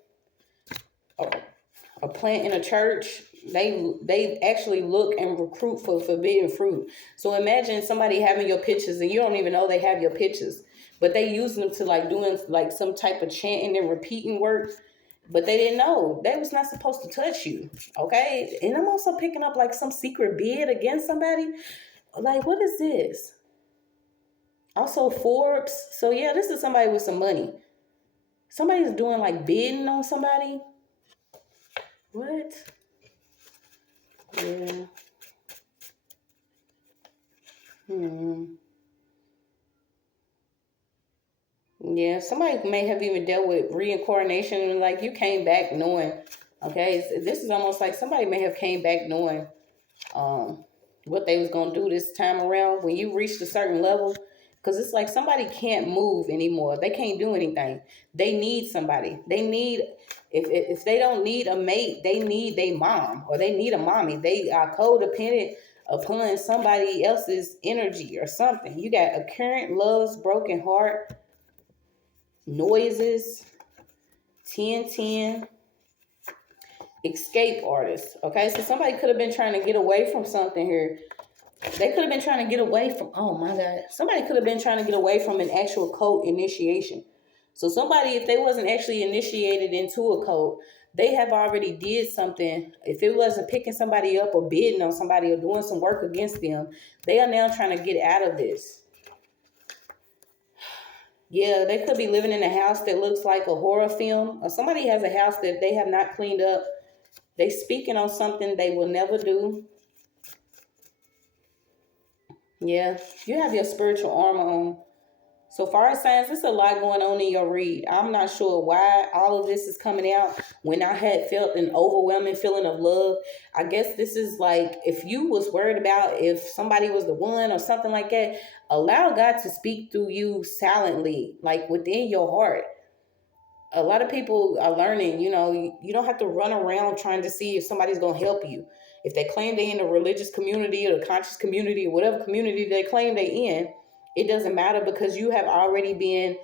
a plant in a church, they actually look and recruit for forbidden fruit. So imagine somebody having your pictures and you don't even know they have your pictures, but they use them to like doing like some type of chanting and repeating work, but they didn't know they was not supposed to touch you. Okay, and I'm also picking up like some secret bid against somebody. Like, what is this? Also Forbes. So yeah, this is somebody with some money. Somebody's doing like bidding on somebody. What? Yeah. Yeah, somebody may have even dealt with reincarnation and like you came back knowing. Okay, this is almost like somebody may have came back knowing what they was gonna do this time around when you reached a certain level. Because it's like somebody can't move anymore. They can't do anything. They need somebody. They need, if they don't need a mate, they need their mom or they need a mommy. They are codependent upon somebody else's energy or something. You got a current love's broken heart, noises, 1010, escape artist. Okay, so somebody could have been trying to get away from something here. They could have been trying to get away from, oh my God, somebody could have been trying to get away from an actual cult initiation. So somebody, if they wasn't actually initiated into a cult, they have already did something. If it wasn't picking somebody up or bidding on somebody or doing some work against them, they are now trying to get out of this. Yeah, they could be living in a house that looks like a horror film, or somebody has a house that they have not cleaned up. They speaking on something they will never do. Yeah, you have your spiritual armor on. So far as signs, there's a lot going on in your read. I'm not sure why all of this is coming out when I had felt an overwhelming feeling of love. I guess this is like if you was worried about if somebody was the one or something like that, allow God to speak through you silently, like within your heart. A lot of people are learning, you don't have to run around trying to see if somebody's going to help you. If they claim they're in the religious community or the conscious community or whatever community they claim they're in, it doesn't matter because you have already been,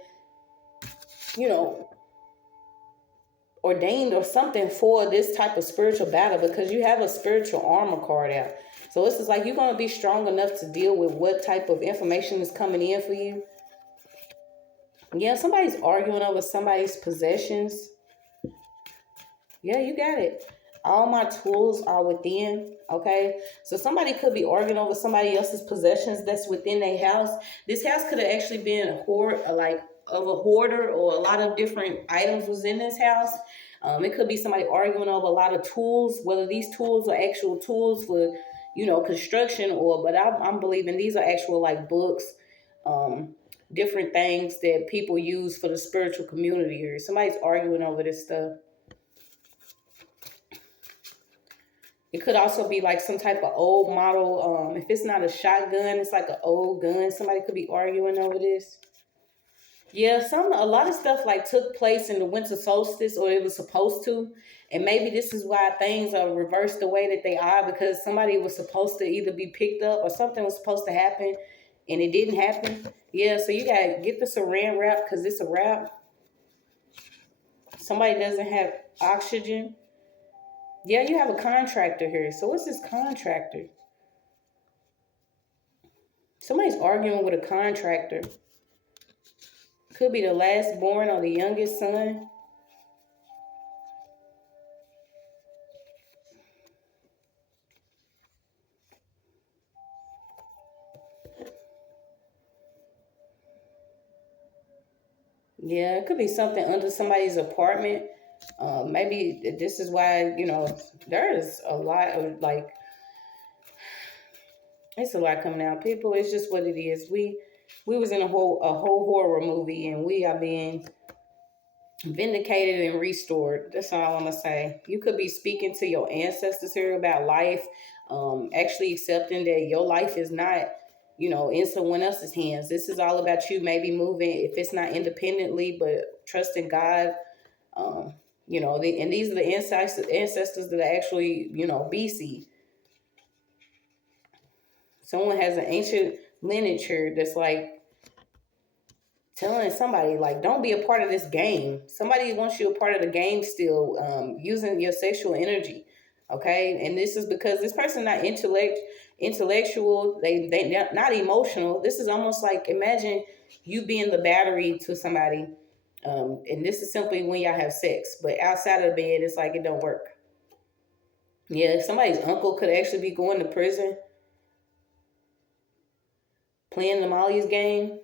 ordained or something for this type of spiritual battle because you have a spiritual armor card out. So it's just like you're going to be strong enough to deal with what type of information is coming in for you. Yeah, somebody's arguing over somebody's possessions. Yeah, you got it. All my tools are within, okay? So somebody could be arguing over somebody else's possessions that's within their house. This house could have actually been a hoarder or a lot of different items was in this house. It could be somebody arguing over a lot of tools, whether these tools are actual tools for, construction but I'm believing these are actual like books, different things that people use for the spiritual community here. Somebody's arguing over this stuff. It could also be like some type of old model. If it's not a shotgun, it's like an old gun. Somebody could be arguing over this. Yeah, a lot of stuff like took place in the winter solstice, or it was supposed to. And maybe this is why things are reversed the way that they are, because somebody was supposed to either be picked up or something was supposed to happen and it didn't happen. Yeah, so you gotta get the saran wrap because it's a wrap. Somebody doesn't have oxygen. Yeah, you have a contractor here. So what's this contractor? Somebody's arguing with a contractor. Could be the last born or the youngest son. Yeah, it could be something under somebody's apartment. Maybe this is why, there is a lot of like, it's a lot coming out. People, it's just what it is. We was in a whole horror movie and we are being vindicated and restored. That's all I'm gonna say. You could be speaking to your ancestors here about life, actually accepting that your life is not, in someone else's hands. This is all about you maybe moving, if it's not independently, but trusting God. And these are the ancestors that are actually, BC. Someone has an ancient lineage here that's like telling somebody, like, don't be a part of this game. Somebody wants you a part of the game still, using your sexual energy. Okay, and this is because this person not intellectual. They not emotional. This is almost like, imagine you being the battery to somebody, and this is simply when y'all have sex. But outside of the bed, it's like it don't work. Yeah, somebody's uncle could actually be going to prison, playing the Molly's game.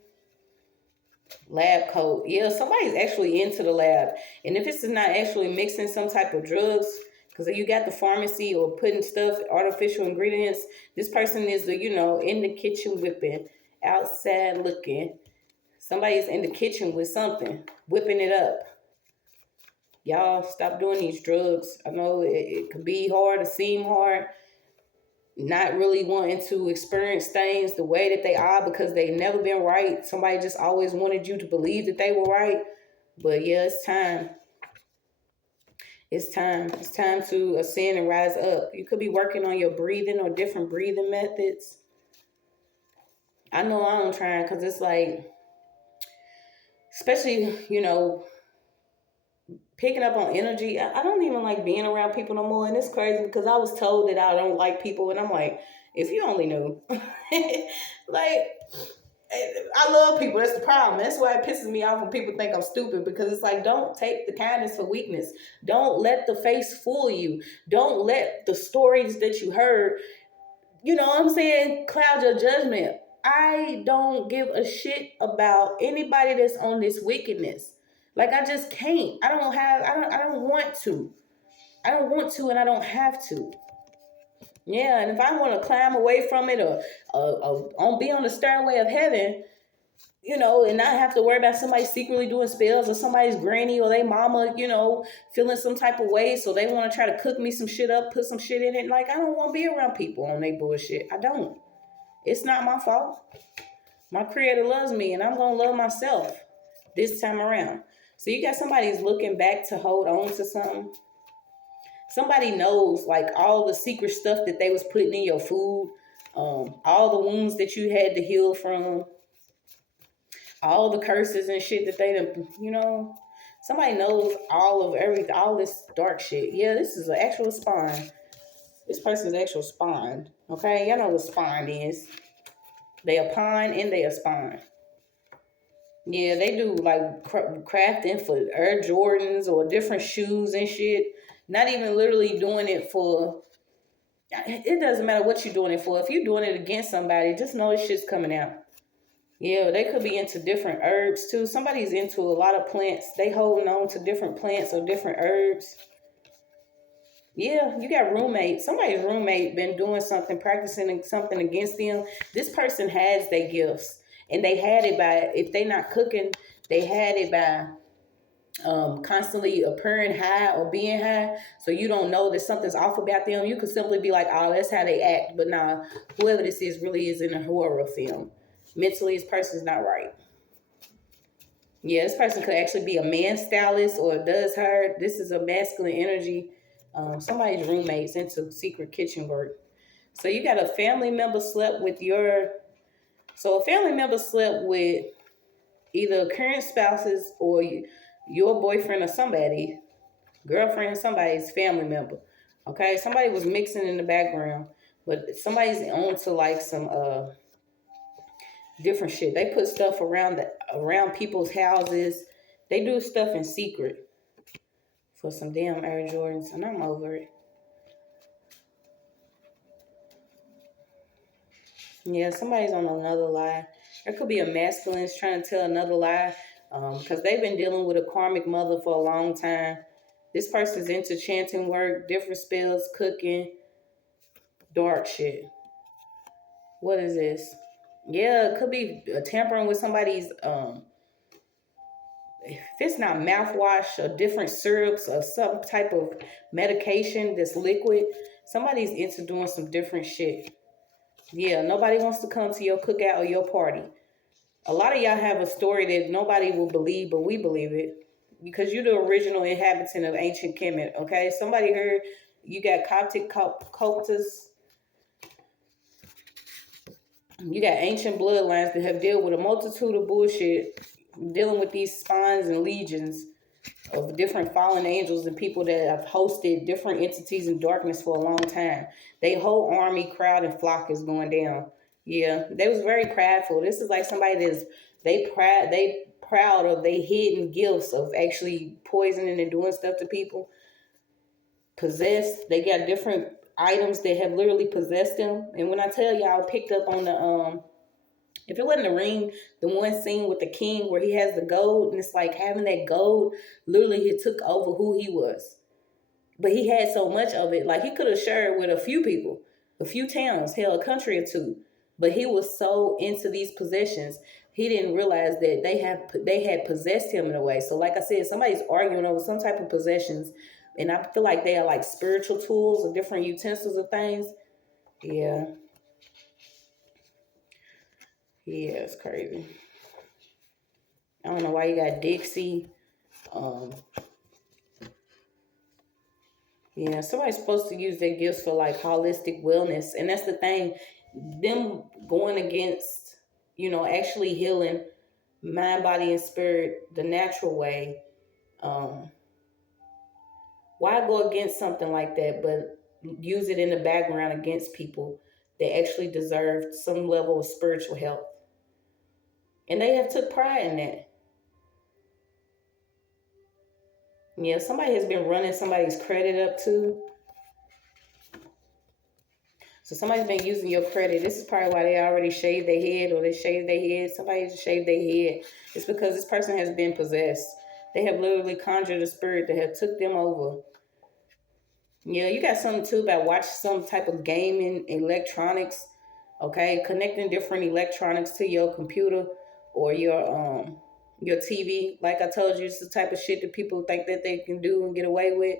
Lab coat. Yeah, somebody's actually into the lab. And if it's not actually mixing some type of drugs, because you got the pharmacy or putting stuff, artificial ingredients, this person is the, in the kitchen whipping, outside looking. Somebody's in the kitchen with something, whipping it up. Y'all stop doing these drugs. I know it could be hard, it seem hard, not really wanting to experience things the way that they are because they've never been right. Somebody just always wanted you to believe that they were right. But yeah, it's time. It's time. It's time to ascend and rise up. You could be working on your breathing or different breathing methods. I know I'm trying, because it's like, especially, picking up on energy. I don't even like being around people no more. And it's crazy because I was told that I don't like people. And I'm like, if you only knew. Like, I love people. That's the problem. That's why it pisses me off when people think I'm stupid, because it's like, don't take the kindness for weakness. Don't let the face fool you. Don't let the stories that you heard, cloud your judgment. I don't give a shit about anybody that's on this wickedness. Like, I just can't. I don't want to. I don't want to, and I don't have to. Yeah, and if I want to climb away from it or be on the stairway of heaven, and not have to worry about somebody secretly doing spells, or somebody's granny or their mama, feeling some type of way, so they want to try to cook me some shit up, put some shit in it. Like, I don't want to be around people on their bullshit. I don't. It's not my fault. My creator loves me, and I'm going to love myself this time around. So you got somebody's looking back to hold on to something. Somebody knows, like, all the secret stuff that they was putting in your food, all the wounds that you had to heal from, all the curses and shit that they done, somebody knows all this dark shit. Yeah, this is an actual spawn. This person's actual spawn. Okay, y'all know what spawn is. They a pawn and they a spawn. Yeah, they do like crafting for Air Jordans or different shoes and shit. Not even literally doing it for, it doesn't matter what you're doing it for. If you're doing it against somebody, just know this shit's coming out. Yeah, they could be into different herbs too. Somebody's into a lot of plants. They holding on to different plants or different herbs. Yeah, you got roommates. Somebody's roommate been doing something, practicing something against them. This person has their gifts. And they had it by, if they not cooking, they had it by constantly appearing high or being high. So you don't know that something's off about them. You could simply be like, oh, that's how they act. But nah, whoever this is really is in a horror film. Mentally, this person's not right. Yeah, this person could actually be a man stylist or does hair. This is a masculine energy. Somebody's roommates into secret kitchen work. So you got a family member slept with so a family member slept with either current spouses or your boyfriend or somebody, girlfriend, somebody's family member. Okay, somebody was mixing in the background, but somebody's on to like some different shit. They put stuff around people's houses. They do stuff in secret for some damn Air Jordans, and I'm over it. Yeah, somebody's on another lie. There could be a masculine trying to tell another lie, because they've been dealing with a karmic mother for a long time. This person's into chanting work, different spells, cooking, dark shit. What is this? Yeah, it could be tampering with somebody's, if it's not mouthwash or different syrups or some type of medication that's liquid, somebody's into doing some different shit. Yeah, nobody wants to come to your cookout or your party. A lot of y'all have a story that nobody will believe, but we believe it. Because you're the original inhabitant of ancient Kemet, okay? Somebody heard you got Coptic cultists. You got ancient bloodlines that have dealt with a multitude of bullshit dealing with these spawns and legions of different fallen angels and people that have hosted different entities in darkness for a long time. They whole army, crowd, and flock is going down. Yeah, they was very prideful. This is like somebody that's they proud of their hidden gifts of actually poisoning and doing stuff to people. Possessed. They got different items that have literally possessed them. And when I tell y'all, I picked up on the if it wasn't the ring, the one scene with the king where he has the gold, and it's like having that gold, literally it took over who he was. But he had so much of it, like he could have shared with a few people, a few towns, hell, a country or two. But he was so into these possessions, he didn't realize that they had possessed him in a way. So like I said, somebody's arguing over some type of possessions, and I feel like they are like spiritual tools or different utensils of things. Yeah. Yeah, it's crazy. I don't know why you got Dixie. Yeah, somebody's supposed to use their gifts for like holistic wellness. And that's the thing. Them going against, actually healing mind, body, and spirit the natural way. Why go against something like that, but use it in the background against people that actually deserve some level of spiritual health? And they have took pride in that. Yeah, somebody has been running somebody's credit up too. So somebody's been using your credit. This is probably why they already shaved their head or they shaved their head. Somebody just shaved their head. It's because this person has been possessed. They have literally conjured a spirit that have took them over. Yeah, you got something too about watching some type of gaming electronics. Okay, connecting different electronics to your computer or your TV. Like I told you, it's the type of shit that people think that they can do and get away with.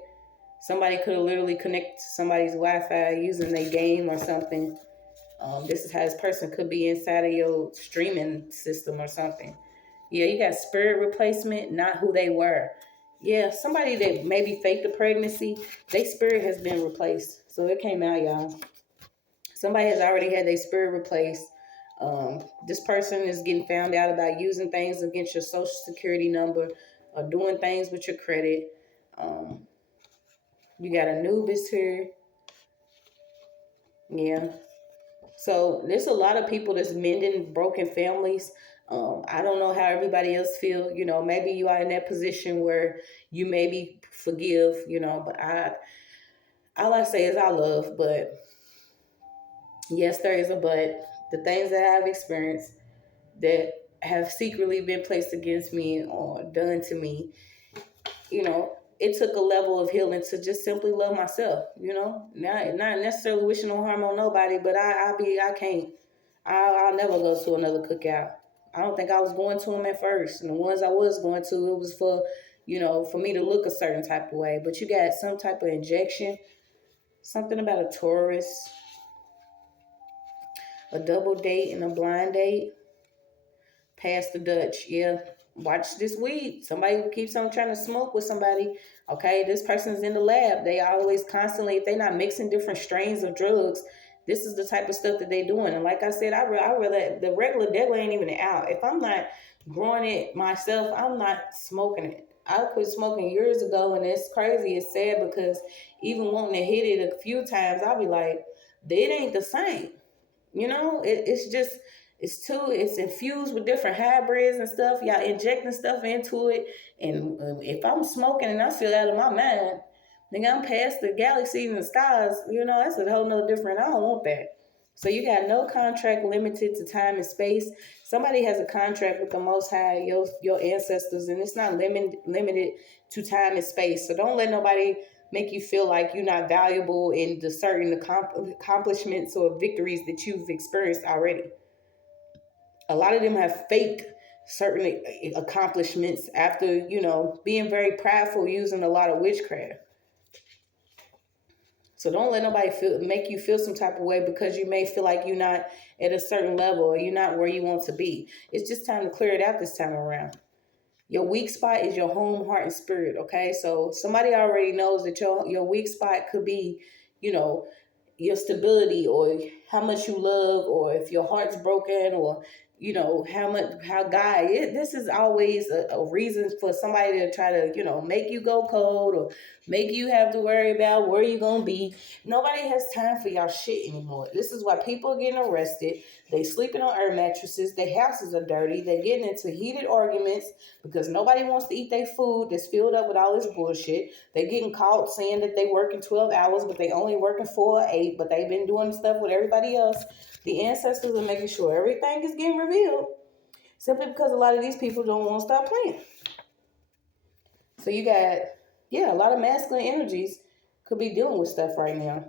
Somebody could have literally connected to somebody's Wi-Fi using their game or something. This is how this person could be inside of your streaming system or something. Yeah, you got spirit replacement, not who they were. Yeah, somebody that maybe faked a pregnancy, their spirit has been replaced. So it came out, y'all. Somebody has already had their spirit replaced. This person is getting found out about using things against your social security number or doing things with your credit. You got Anubis here. Yeah. So there's a lot of people that's mending broken families. I don't know how everybody else feel. Maybe you are in that position where you maybe forgive, but all I say is I love, but yes, there is a but. The things that I've experienced that have secretly been placed against me or done to me, it took a level of healing to just simply love myself, not necessarily wishing no harm on nobody, but I'll never go to another cookout. I don't think I was going to them at first. And the ones I was going to, it was for, for me to look a certain type of way. But you got some type of injection, something about a tourist, a double date and a blind date. Pass the Dutch. Yeah. Watch this weed. Somebody keeps on trying to smoke with somebody. Okay, this person's in the lab. They always constantly, if they're not mixing different strains of drugs, this is the type of stuff that they're doing. And like I said, I really, the regular deadly ain't even out. If I'm not growing it myself, I'm not smoking it. I quit smoking years ago, and it's crazy. It's sad because even wanting to hit it a few times, I'll be like, it ain't the same. It's infused with different hybrids and stuff. Y'all injecting stuff into it. And if I'm smoking and I feel out of my mind, then I'm past the galaxies and the stars. That's a whole nother different. I don't want that. So you got no contract limited to time and space. Somebody has a contract with the Most High, your ancestors, and it's not limited to time and space. So don't let nobody make you feel like you're not valuable in the certain accomplishments or victories that you've experienced already. A lot of them have faked certain accomplishments after, being very prideful, using a lot of witchcraft. So don't let nobody make you feel some type of way because you may feel like you're not at a certain level or you're not where you want to be. It's just time to clear it out this time around. Your weak spot is your home, heart, and spirit, okay? So somebody already knows that your weak spot could be, your stability or how much you love, or if your heart's broken, or how God is. This is always a reason for somebody to try to, make you go cold, or make you have to worry about where you're going to be. Nobody has time for y'all shit anymore. This is why people are getting arrested. They sleeping on air mattresses. Their houses are dirty. They're getting into heated arguments because nobody wants to eat their food that's filled up with all this bullshit. They're getting caught saying that they working 12 hours, but they only working 4 or 8, but they've been doing stuff with everybody else. The ancestors are making sure everything is getting revealed simply because a lot of these people don't want to stop playing. So you got, a lot of masculine energies could be dealing with stuff right now.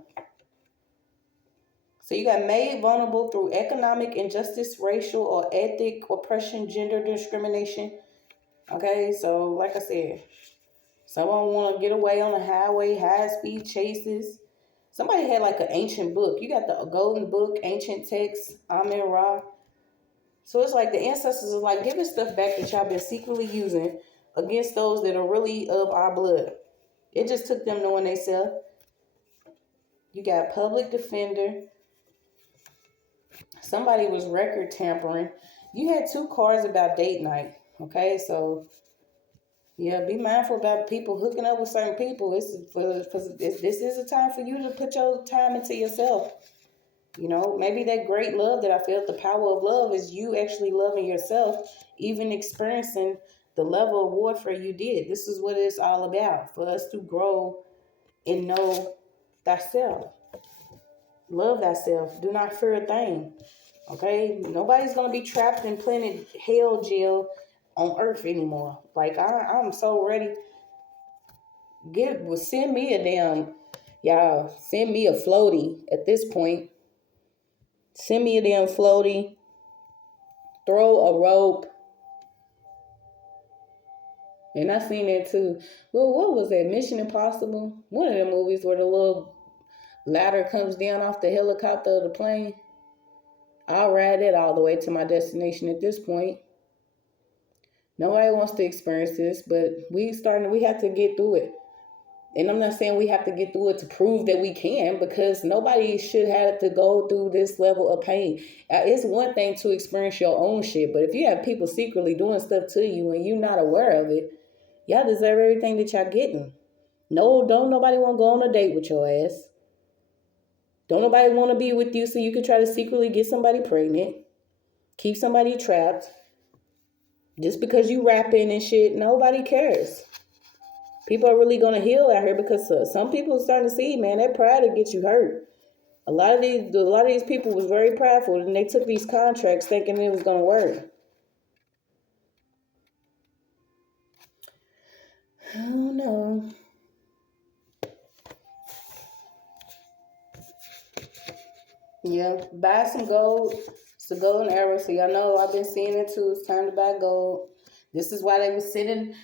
So you got made vulnerable through economic injustice, racial or ethnic oppression, gender discrimination. Okay, so like I said, someone want to get away on the highway, high-speed chases. Somebody had like an ancient book. You got the golden book, ancient text, Amen Ra. So it's like the ancestors are like, give us stuff back that y'all been secretly using against those that are really of our blood. It just took them knowing they self. You got public defender. Somebody was record tampering. You had 2 cards about date night. Okay, so yeah, be mindful about people hooking up with certain people. This is a time for you to put your time into yourself. Maybe that great love that I felt, the power of love, is you actually loving yourself, even experiencing the level of warfare you did. This is what it's all about, for us to grow and know thyself. Love thyself. Do not fear a thing. Okay? Nobody's going to be trapped in planet hell jail on earth anymore. Like, I'm so ready. Send me a damn, y'all, send me a floaty at this point. Send me a damn floaty. Throw a rope. And I seen that too. Well, what was that? Mission Impossible? One of the movies where the little ladder comes down off the helicopter of the plane. I'll ride it all the way to my destination at this point. Nobody wants to experience this, but we have to get through it. And I'm not saying we have to get through it to prove that we can, because nobody should have to go through this level of pain. It's one thing to experience your own shit, but if you have people secretly doing stuff to you and you're not aware of it, y'all deserve everything that y'all getting. No, don't nobody want to go on a date with your ass. Don't nobody want to be with you so you can try to secretly get somebody pregnant, keep somebody trapped. Just because you rapping and shit, nobody cares. People are really going to heal out here because some people are starting to see, man, that pride will get you hurt. A lot of these people was very prideful, and they took these contracts thinking it was going to work. Oh no. Yeah, buy some gold. It's the golden era, so y'all know I've been seeing it too. It's time to buy gold. This is why they were sending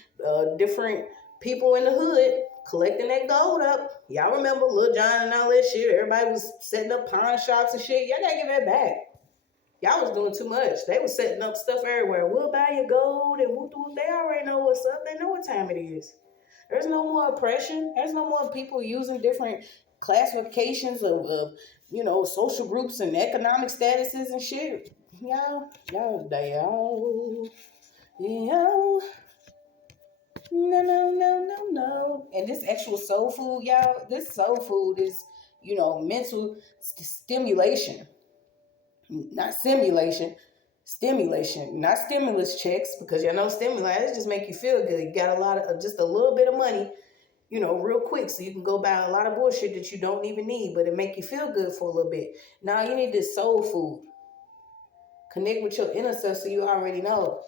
different people in the hood collecting that gold up. Y'all remember Lil Jon and all that shit? Everybody was setting up pawn shops and shit. Y'all gotta give that back. Y'all was doing too much. They was setting up stuff everywhere. We'll buy your gold and whoop. They already know what's up. They know what time it is. There's no more oppression. There's no more people using different classifications of social groups and economic statuses and shit. Y'all, no. And this actual soul food, y'all, this soul food is, mental stimulation. Not simulation. Stimulation. Not stimulus checks, because stimulus just make you feel good. You got just a little bit of money, real quick, so you can go buy a lot of bullshit that you don't even need, but it make you feel good for a little bit. Now you need this soul food. Connect with your inner self so you already know.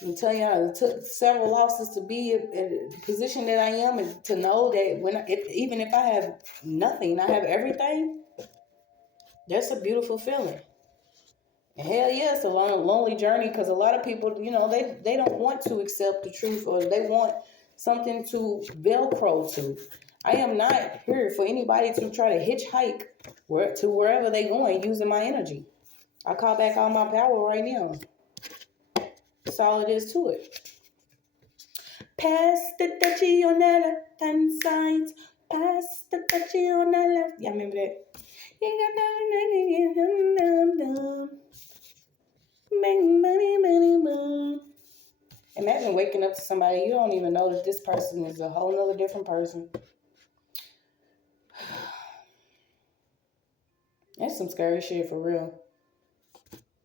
I'm telling y'all, it took several losses to be in the position that I am, and to know that even if I have nothing, I have everything. That's a beautiful feeling. And hell yeah, it's a lonely journey, because a lot of people, they don't want to accept the truth, or they want something to Velcro to. I am not here for anybody to try to hitchhike to wherever they going using my energy. I call back all my power right now. That's all it is to it. Pass the touchy on the left hand side. Pass the touchy on the left. Y'all remember that? Imagine waking up to somebody you don't even know that this person is a whole nother different person. That's some scary shit for real.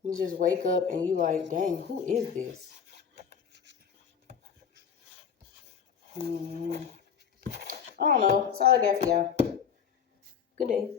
You just wake up and you like, dang, who is this? I don't know. That's all I got for y'all. Good day.